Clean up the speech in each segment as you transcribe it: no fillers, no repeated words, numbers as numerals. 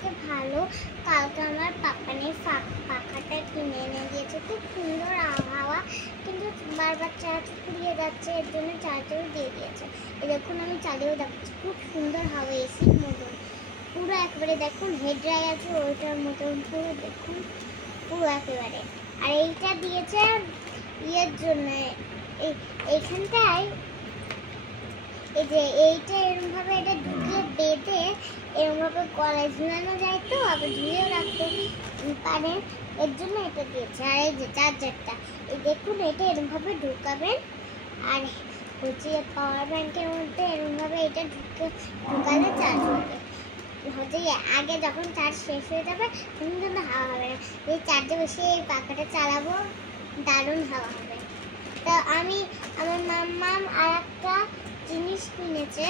থেকে ভালো। কালকে আমার পাপানের পাখাটা কিনে এনে দিয়েছে, খুব সুন্দর হাওয়া, কিন্তু বারবার চার্জ ফুরিয়ে যাচ্ছে, এর জন্য চার্জারও দিয়ে দিয়েছে। এই দেখুন আমি চালিয়েও দেখাচ্ছি, খুব সুন্দর হাওয়া, এসির মতন পুরো একেবারে। দেখুন হেড ড্রাই আছে ওইটার মতন পুরো, দেখুন পুরো একেবারে। আর এইটা দিয়েছে ইয়ের জন্য, এইখানটায় এই যে এইটা এরমভাবে এটা ঢুকিয়ে বেঁধে এরমভাবে গলায় ঝুলানো যায়, তো আবার ঝুলিয়েও রাখতে পারে, এর জন্য এটা দিয়েছে। আর এই যে চার্জারটা, এই দেখুন এটা এরমভাবে ঢুকাবেন, আর হচ্ছে পাওয়ার ব্যাংকের মধ্যে এরমভাবে এটা ঢুকালে চার্জ হবে। হচ্ছে আগে যখন চার্জ শেষ হয়ে যাবে তখন কিন্তু হাওয়া হবে না। এই চার্জে বসে এই পাখাটা চালাবো, দারুণ হাওয়া হবে। তা আমি আমার মাম্মাম আর একটা জিনিস কিনেছে।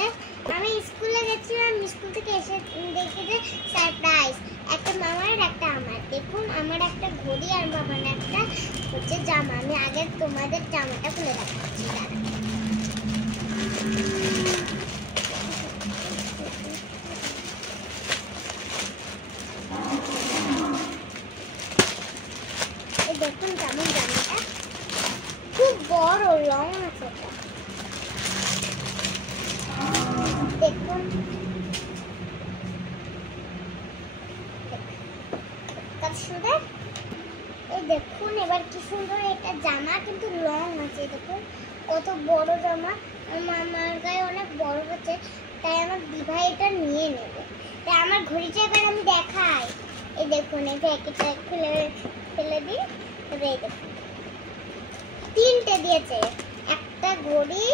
আমি স্কুলে গেছিলাম, স্কুল থেকে এসে দেখি যে সারপ্রাইজ, একটা মামার একটা আমার। দেখুন আমার একটা ঘড়ি আর মামার একটা হচ্ছে জামা। আমি আগে তোমাদের জামাটা খুলে দেখাচ্ছি। দেখুন কেমন জামাটা, খুব বড় লং আছে। দেখুন কত সুন্দর। এই দেখুন এবার কি সুন্দর, এটা জামা কিন্তু লং আছে। দেখুন কত বড় জামা, আমার গায়ে অনেক বড় হচ্ছে, তাই আমার দিভাই এটা নিয়ে নেবে। তাই আমার ঘড়িটা এবার আমি দেখাই। এই দেখুন এই প্যাকেটটা খুলে ফেলে দিই। তবে এই দেখুন তিনটে দিয়েছে, একটা ঘড়ি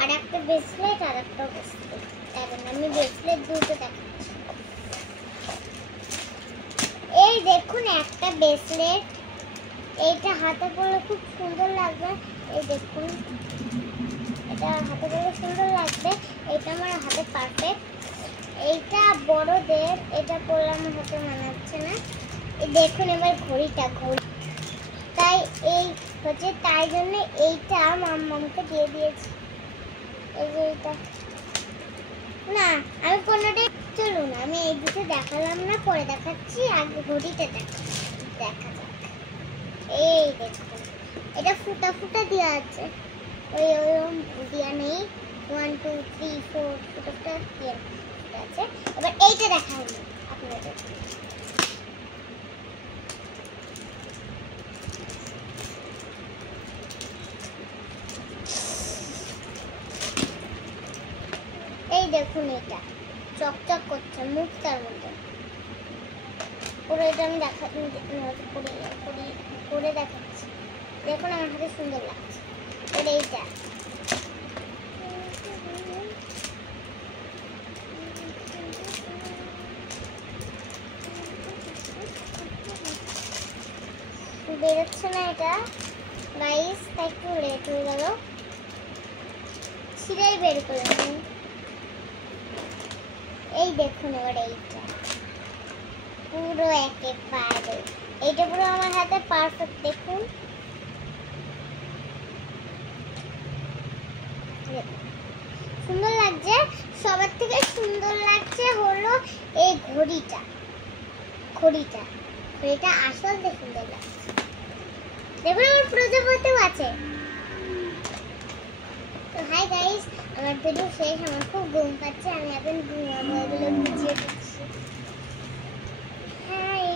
আর একটা ব্রেসলেট আর একটা ব্রেসলেট। আমি ব্রেসলেট দুটো দেখাচ্ছি। এই দেখুন একটা ব্রেসলেট, এইটা হাতে পরলে খুব সুন্দর লাগবে। এই দেখুন এটা হাতে পরলে সুন্দর লাগবে, এটা আমার হাতে পারফেক্ট। এইটা বড়দের, এটা পরলে আমার হাতে মানাচ্ছে না। এই দেখুন এবার ঘড়িটা, তাই এই হচ্ছে তাই জন্য এইটা মাম্মামকে দিয়ে দিয়েছি। এই যে এইটা না, আমি কোনোটাই, চলুন আমি এই দুটো দেখালাম না, পরে দেখাচ্ছি, আগে ঘড়িটা দেখা যাক। এই দেখুন এটা ফুটা ফুটা দেওয়া আছে, ওই দেওয়া নেই, 1 2 3 4 ফুটা দিয়ে আছে। এবার এইটা দেখাই আপনাদের। এই দেখুন এটা চকচক করছে, মুখটার মধ্যে পুরো। এটা আমি করে দেখাচ্ছি, দেখুন আমার হাতে সুন্দর লাগছে। এবার এইটা বেরোচ্ছে না, এটা গাইস তাই একটু লেট হয়ে গেল, ছিঁড়াই বের করলাম। এই দেখুন এবার এইটা পুরো একেবারে, এইটা পুরো আমার হাতে পারফেক্ট। দেখুন সুন্দর লাগছে, সবার থেকে সুন্দর লাগছে হলো এই ঘড়িটা আসল সুন্দর লাগছে। দেখুন আমার প্রজাপতিও আছে। তো হাই গাইস, আমার ভিডিও শেষ, আমার খুব ঘুম পাচ্ছে, আমি এখন ঘুমাবো, এগুলো বুঝিয়ে দিচ্ছি। হাই,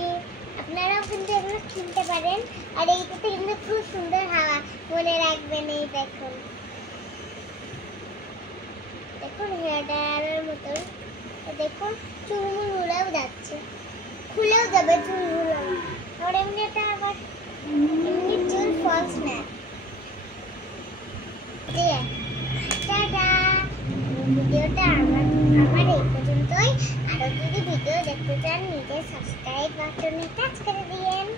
আপনারাও কিন্তু এগুলো কিনতে পারেন, আর এইটাতে কিন্তু খুব সুন্দর হাওয়া, মনে রাখবেন। এই দেখুন হেয়ার ড্রায়ারের মতন, দেখুন চুলমুল উড়েও যাচ্ছে, খুলেও যাবে চুলগুলো। আর এমনি এটা আবার এমনি চুল ফলস না। ভিডিওটা আমার এই পর্যন্তই। আরো যদি ভিডিও দেখতে চান নিজে সাবস্ক্রাইব বাটনে টাচ করে দিয়েন।